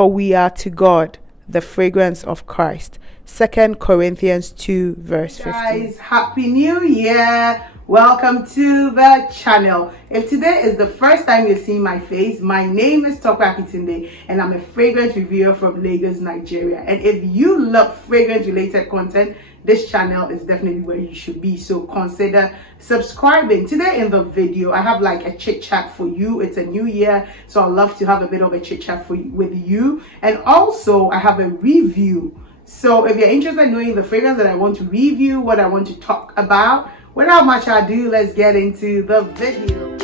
for we are to God the fragrance of Christ. 2 Corinthians 2 verse 15. Guys, happy new year. Welcome to the channel. If today is the first time you're seeing my face, my name is Khurafi and I'm a fragrance reviewer from Lagos, Nigeria. And if you love fragrance related content, this channel is definitely where you should be, so consider subscribing. Today in the video I have like a chit chat for you. It's a new year, so I'd love to have a bit of a chit chat with you, and also I have a review. So if you're interested in knowing the fragrance that I want to review, what I want to talk about, without much ado, let's get into the video.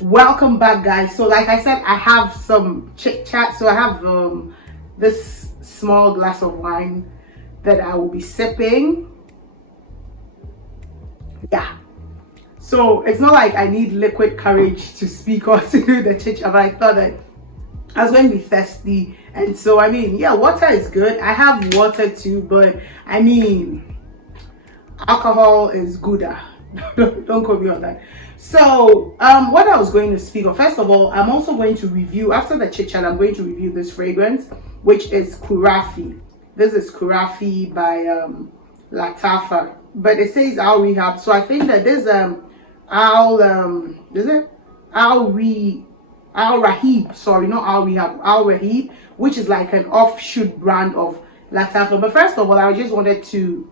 Welcome back, guys. So like I said, I have some chit chat. So I have this small glass of wine that I will be sipping. Yeah, so it's not like I need liquid courage to speak or to do the chit chat, but I thought that I was going to be thirsty, and so I mean, yeah, water is good. I have water too, but I mean, alcohol is gooder. Don't quote me on that. So what I was going to speak of, first of all, I'm also going to review, after the chit chat, I'm going to review this fragrance, which is Khurafi. This is Khurafi by Lattafa, but it says Al Rehab, so I think that this Al Raheeb, sorry, not Al Rehab, Al Raheeb, which is like an offshoot brand of Lattafa. But first of all, I just wanted to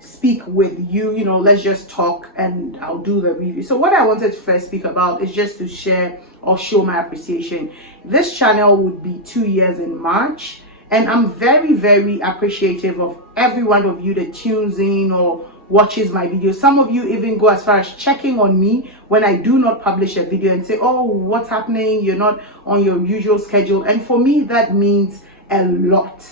speak with you, let's just talk and I'll do the review. So what I wanted to first speak about is just to share or show my appreciation. This channel would be 2 years in March, and I'm very, very appreciative of every one of you that tunes in or watches my videos. Some of you even go as far as checking on me when I do not publish a video and say, oh, what's happening? You're not on your usual schedule. And for me, that means a lot.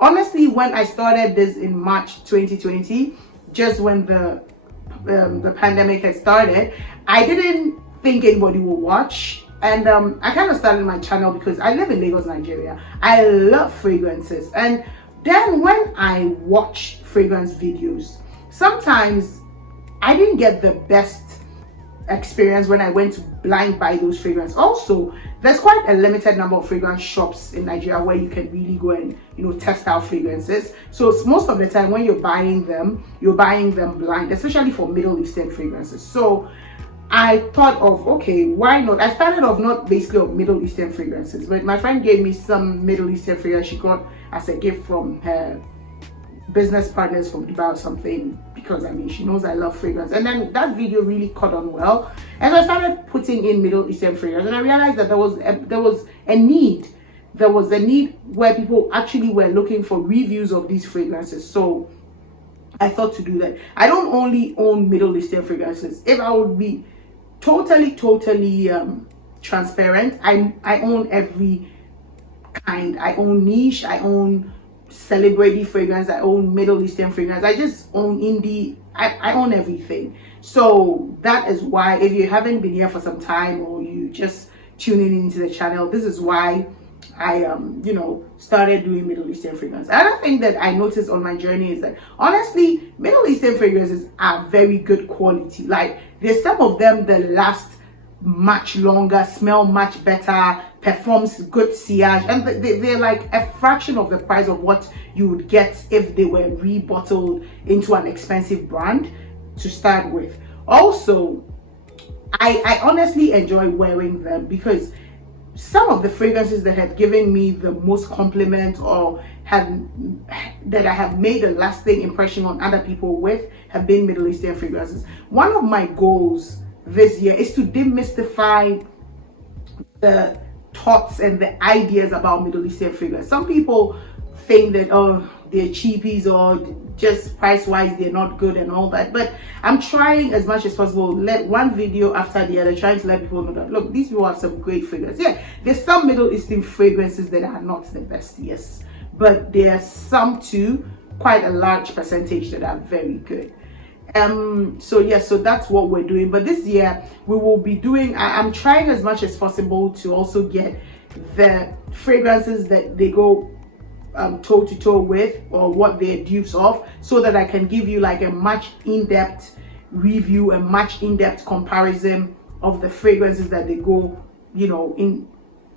Honestly, when I started this in March 2020, just when the pandemic had started, I didn't think anybody would watch. And I kind of started my channel because I live in Lagos, Nigeria. I love fragrances. And then when I watch fragrance videos, sometimes I didn't get the best experience when I went to blind buy those fragrances. Also, there's quite a limited number of fragrance shops in Nigeria where you can really go and test out fragrances. So most of the time when you're buying them blind, especially for Middle Eastern fragrances. So I thought of, okay, why not? I started off not basically of Middle Eastern fragrances, but my friend gave me some Middle Eastern fragrance she got as a gift from her business partners from Dubai or something, because I mean, she knows I love fragrance. And then that video really caught on well, and so I started putting in Middle Eastern fragrance, and I realized that there was a need. There was a need where people actually were looking for reviews of these fragrances. So I thought to do that. I don't only own Middle Eastern fragrances. If I would be totally transparent, I own every kind. I own niche, I own celebrity fragrance, I own Middle Eastern fragrance, I just own indie, I own everything. So that is why, if you haven't been here for some time or you just tuning into the channel, this is why I started doing Middle Eastern fragrance. Another thing that I noticed on my journey is that honestly, Middle Eastern fragrances are very good quality. Like, there's some of them that last much longer, smell much better, performs good sillage, and they're like a fraction of the price of what you would get if they were rebottled into an expensive brand to start with. Also, I honestly enjoy wearing them because some of the fragrances that have given me the most compliment or that I have made a lasting impression on other people with have been Middle Eastern fragrances. One of my goals this year is to demystify the thoughts and the ideas about Middle Eastern fragrance. Some people think that, oh, they're cheapies or just price-wise they're not good and all that, but I'm trying as much as possible, let one video after the other, trying to let people know that, look, these people have some great fragrances. Yeah, there's some Middle Eastern fragrances that are not the best, yes, but there are some too, quite a large percentage, that are very good. So that's what we're doing. But this year we will be doing, I'm trying as much as possible to also get the fragrances that they go toe to toe with, or what they're dupes of, so that I can give you like a much in-depth review, a much in-depth comparison of the fragrances that they go, in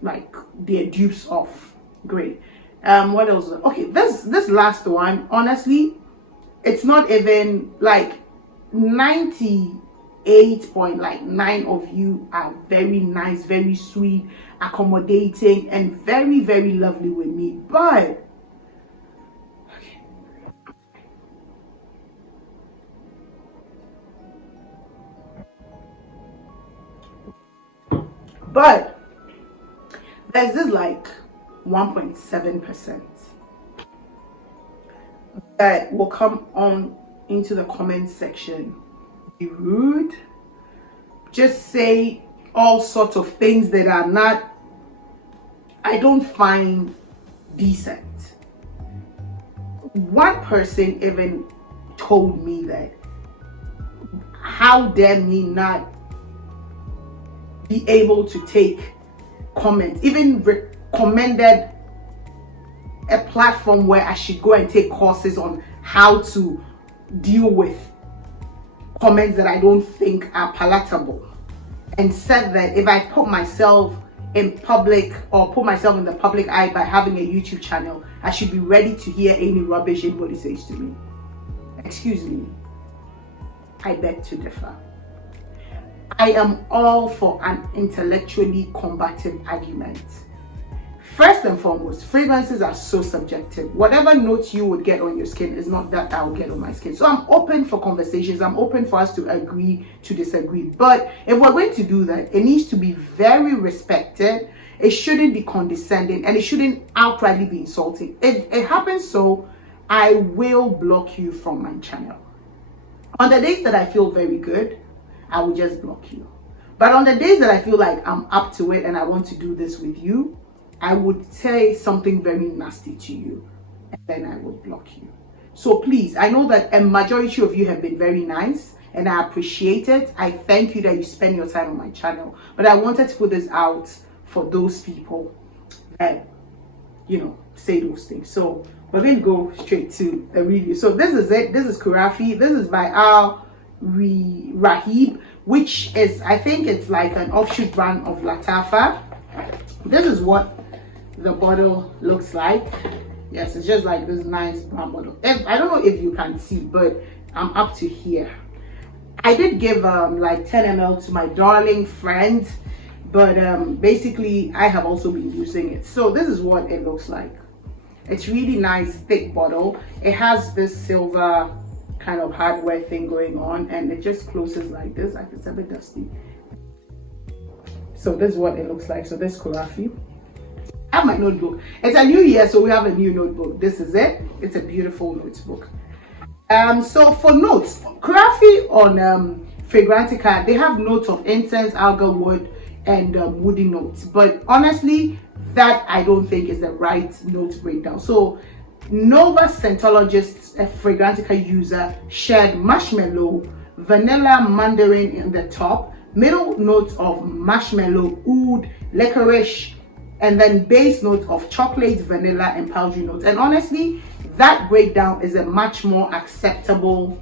like they're dupes of. Great. What else? Okay, this last one, honestly, it's not even like 98.9 of you are very nice, very sweet, accommodating, and very, very lovely with me. But okay. But there's this like 1.7% that will come on into the comment section, be rude, just say all sorts of things that are not, I don't find decent. One person even told me that, how dare me not be able to take comments, even recommended a platform where I should go and take courses on how to deal with comments that I don't think are palatable, and said that if I put myself in public or put myself in the public eye by having a YouTube channel, I should be ready to hear any rubbish anybody says to me. Excuse me, I beg to differ. I am all for an intellectually combative argument. First and foremost, fragrances are so subjective. Whatever notes you would get on your skin is not that I'll get on my skin. So I'm open for conversations. I'm open for us to agree to disagree. But if we're going to do that, it needs to be very respected. It shouldn't be condescending, and it shouldn't outrightly be insulting. If it happens so, I will block you from my channel. On the days that I feel very good, I will just block you. But on the days that I feel like I'm up to it and I want to do this with you, I would say something very nasty to you, and then I would block you. So please, I know that a majority of you have been very nice, and I appreciate it. I thank you that you spend your time on my channel. But I wanted to put this out for those people that, say those things. So we're going to go straight to the review. So this is it. This is Khurafi. This is by Raheeb, which is, I think it's like an offshoot brand of Lattafa. This is what the bottle looks like. Yes, it's just like this nice brown bottle. I don't know if you can see, but I'm up to here. I did give like 10 ml to my darling friend, but basically I have also been using it. So this is what it looks like. It's really nice, thick bottle. It has this silver kind of hardware thing going on, and it just closes like this. Like, it's a bit dusty. So this is what it looks like. So this Khurafi. I have my notebook. It's a new year, so we have a new notebook. This is it. It's a beautiful notebook. So for notes, Khurafi on Fragrantica, they have notes of incense, algal wood, and woody notes. But honestly, that I don't think is the right note breakdown. So Nova Scentologist, a Fragrantica user, shared marshmallow, vanilla, mandarin in the top, middle notes of marshmallow, oud, licorice, and then base notes of chocolate, vanilla, and powdery notes. And honestly, that breakdown is a much more acceptable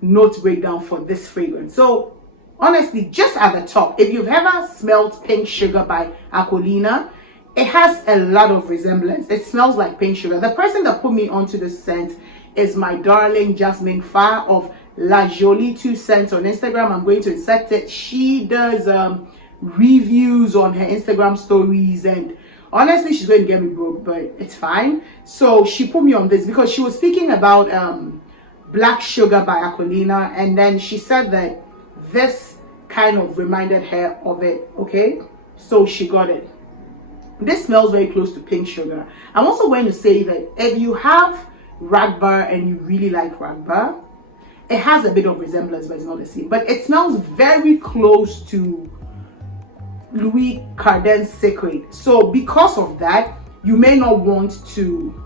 note breakdown for this fragrance. So honestly, just at the top, if you've ever smelled Pink Sugar by Aquilina, it has a lot of resemblance. It smells like pink sugar. The person that put me onto this scent is my darling Jasmine Fa of La Jolie 2 Scents on Instagram. I'm going to insert it. She does reviews on her Instagram stories, and honestly, she's going to get me broke, but it's fine. So she put me on this because she was speaking about Black Sugar by Aquilina, and then she said that this kind of reminded her of it. Okay, so she got it. This smells very close to Pink Sugar. I'm also going to say that if you have Ragbar and you really like Ragbar, it has a bit of resemblance, but it's not the same. But it smells very close to Louis Cardin's Secret. So because of that, you may not want to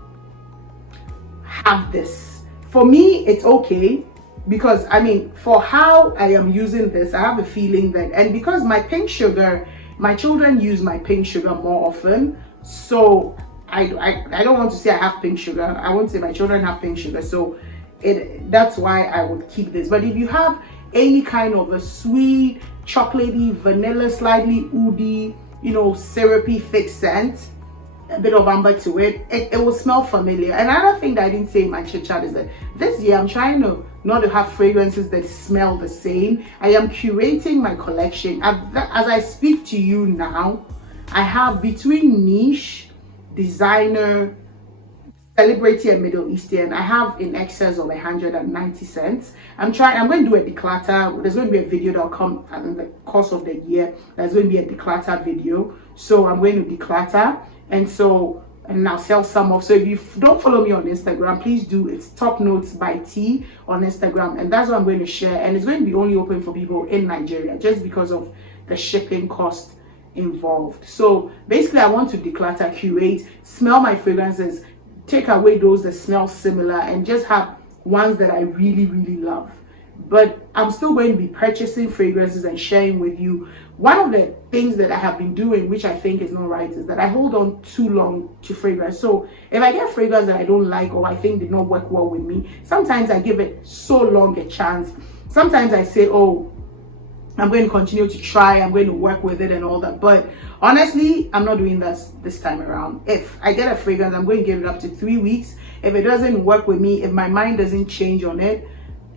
have this. For me, it's okay, because I mean, for how I am using this, I have a feeling that, and because my Pink Sugar, my children use my Pink Sugar more often, so I don't want to say I have Pink Sugar. I want to say my children have Pink Sugar, so that's why I would keep this. But if you have any kind of a sweet, chocolatey, vanilla, slightly oody, you know, syrupy, thick scent, a bit of amber to it. It will smell familiar. Another thing that I didn't say in my chit chat is that this year I'm trying to not to have fragrances that smell the same. I am curating my collection. As I speak to you now, I have between niche, designer, celebrity, and Middle Eastern, I have in excess of 190 scents. I'm going to do a declutter. There's going to be a video that'll come in the course of the year. There's going to be a declutter video. So I'm going to declutter, and I'll sell some off. So if you don't follow me on Instagram, please do. It's Top Notes by T on Instagram, and that's what I'm going to share. And it's going to be only open for people in Nigeria, just because of the shipping cost involved. So basically, I want to declutter, curate, smell my fragrances, take away those that smell similar, and just have ones that I really, really love. But I'm still going to be purchasing fragrances and sharing with you. One of the things that I have been doing, which I think is not right, is that I hold on too long to fragrance. So if I get fragrance that I don't like, or I think did not work well with me, sometimes I give it so long a chance. Sometimes I say, oh, I'm going to continue to try, I'm going to work with it and all that. But honestly, I'm not doing this time around. If I get a fragrance, I'm going to give it up to 3 weeks. If it doesn't work with me, if my mind doesn't change on it,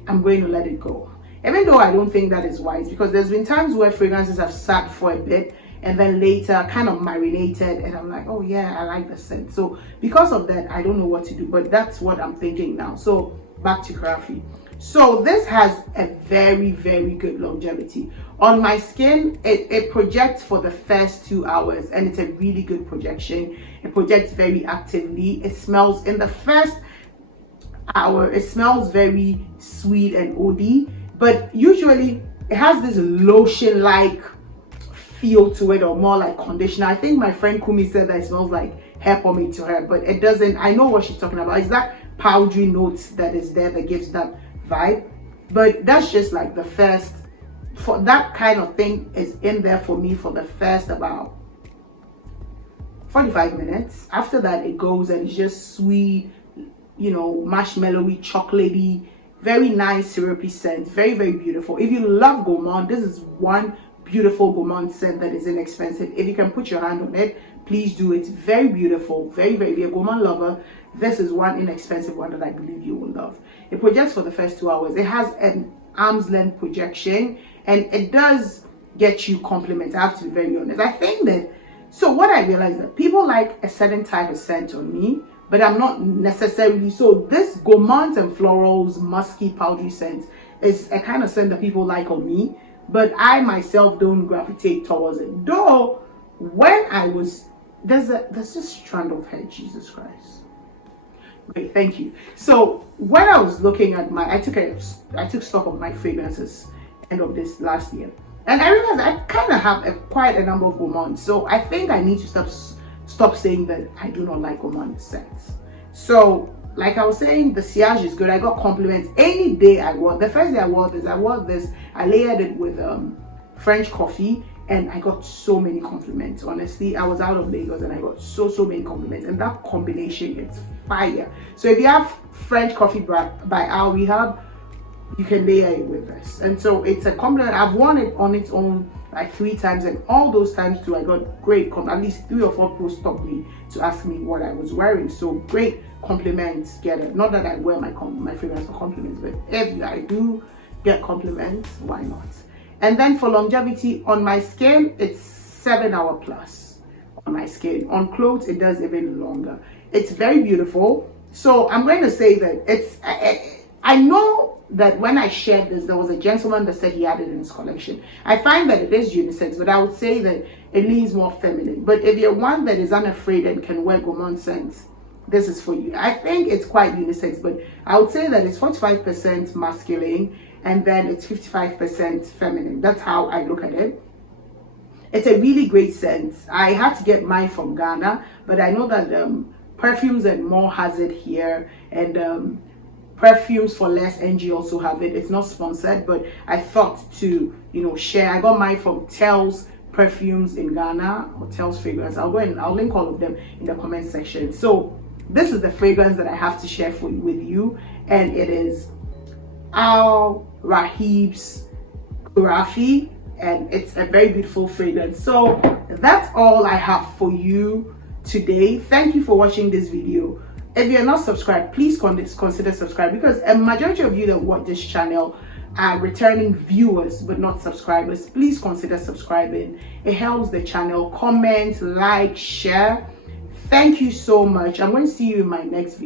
I'm going to let it go. Even though I don't think that is wise, because there's been times where fragrances have sat for a bit and then later kind of marinated, and I'm like, oh yeah, I like the scent. So because of that, I don't know what to do, but that's what I'm thinking now. So back to Khurafi. So this has a very, very good longevity. On my skin, it projects for the first 2 hours, and it's a really good projection. It projects very actively. It smells in the first hour, it smells very sweet and oody, but usually it has this lotion-like feel to it, or more like conditioner. I think my friend Kumi said that it smells like hair pomade to her, but it doesn't. I know what she's talking about. It's that powdery notes that is there that gives that vibe. But that's just like the first, for that kind of thing is in there for me for the first about 45 minutes. After that, it goes and it's just sweet, you know, marshmallowy, chocolatey, very nice syrupy scent, very, very beautiful. If you love gourmand, this is one beautiful gourmand scent that is inexpensive. If you can put your hand on it, please do. It's very beautiful, very, very. If you're a gourmand lover, this is one inexpensive one that I believe you will love. It projects for the first 2 hours. It has an arm's length projection, and it does get you compliments. I have to be very honest. I think that, so what I realized that people like a certain type of scent on me, but I'm not necessarily. So this gourmands and florals, musky, powdery scent is a kind of scent that people like on me, but I myself don't gravitate towards it. Though when I was, there's this strand of hair, Jesus Christ. Great, thank you. So when I was looking at I took stock of my fragrances end of this last year, and I realized I kind of have quite a number of gourmands. So I think I need to stop saying that I do not like gourmand scents. So like I was saying, the sillage is good. I got compliments any day I wore. The first day I wore this, I layered it with French coffee, and I got so many compliments. Honestly, I was out of Lagos and I got so many compliments, and that combination is fire. So if you have French coffee by Al Rehab, you can layer it with this, and so it's a compliment. I've worn it on its own like 3 times, and all those times too I got great at least 3 or 4 people stopped me to ask me what I was wearing. So great compliments get it. Not that I wear my fragrance for compliments, but if I do get compliments, why not? And then for longevity, on my skin, it's 7 hour plus on my skin. On clothes, it does even longer. It's very beautiful. So I'm going to say that it's, I know that when I shared this, there was a gentleman that said he had it in his collection. I find that it is unisex, but I would say that it leans more feminine. But if you're one that is unafraid and can wear gourmand scents, this is for you. I think it's quite unisex, but I would say that it's 45% masculine and then it's 55% feminine. That's how I look at it. It's a really great scent. I had to get mine from Ghana, but I know that Perfumes and More has it here, and Perfumes for Less NG also have it. It's not sponsored, but I thought to, you know, share. I got mine from Tel's Perfumes in Ghana, or Tel's Fragrance. I'll link all of them in the comment section. So this is the fragrance that I have to share with you, and it is Al Raheeb's Khurafi and it's a very beautiful fragrance. So that's all I have for you today. Thank you for watching this video. If you're not subscribed, please consider subscribing, because a majority of you that watch this channel are returning viewers but not subscribers. Please consider subscribing. It helps the channel. Comment, like, share. Thank you so much. I'm going to see you in my next video.